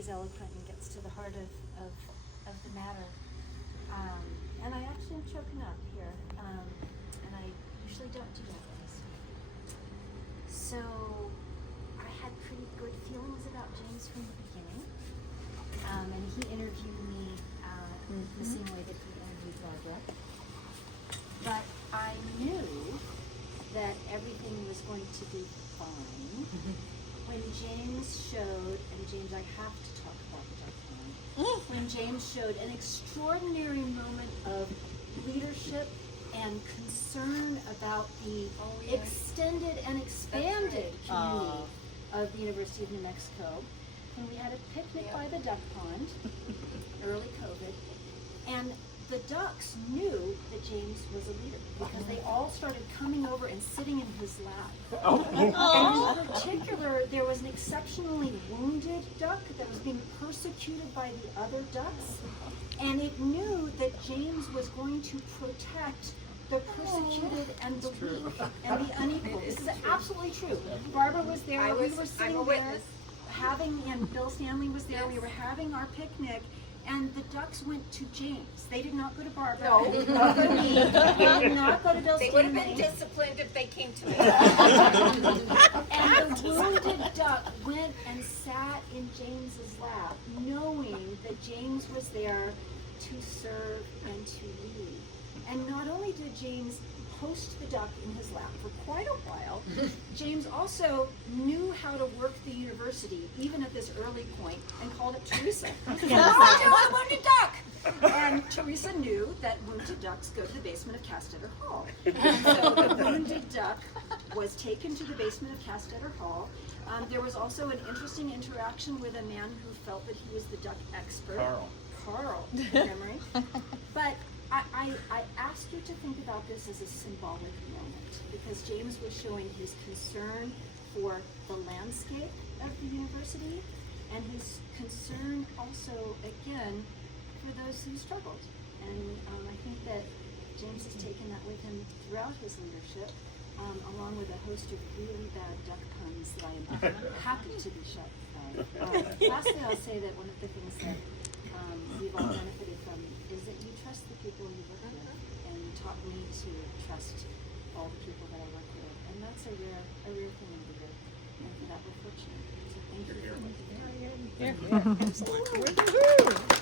always eloquent and gets to the heart of the matter. And I actually am choking up here, and I usually don't do that with this. So I had pretty good feelings about James from the beginning, and he interviewed me the same way that he interviewed Barbara. But I knew that everything was going to be fine when James showed, and James, I have to talk about the dark time, when James showed an extraordinary moment of leadership and concern about the extended and expanded community of the University of New Mexico. And we had a picnic by the duck pond, early COVID, and the ducks knew that James was a leader because they all started coming over and sitting in his lap. And in particular, there was an exceptionally wounded duck that was being persecuted by the other ducks, and it knew that James was going to protect the persecuted and the weak and the unequal. This is absolutely true. Barbara was there. We were sitting there having, and Bill Stanley was there. We were having our picnic. And the ducks went to James. They did not go to Barbara. No. They did not go to me. They did not go to Bill Stanley. They would have been disciplined if they came to me. And the wounded duck went and sat in James's lap, knowing that James was there to serve and to lead. And not only did James host the duck in his lap for quite a while, James also knew how to work the university, even at this early point, and called it Teresa. Oh, wounded duck! And Teresa knew that wounded ducks go to the basement of Castetter Hall. And so the wounded duck was taken to the basement of Castetter Hall. There was also an interesting interaction with a man who felt that he was the duck expert. Carl, memory. But I ask you to think about this as a symbolic moment because James was showing his concern for the landscape of the university and his concern also, again, for those who struggled. And I think that James has taken that with him throughout his leadership, along with a host of really bad duck puns that I am happy to be shut by. Lastly, I'll say that one of the things that we've all benefited from is that you trust the people you work with, and you taught me to trust all the people that I work with, and that's a rare thing in leader, and for that we're fortunate. So thank you for what you did. Yeah, absolutely.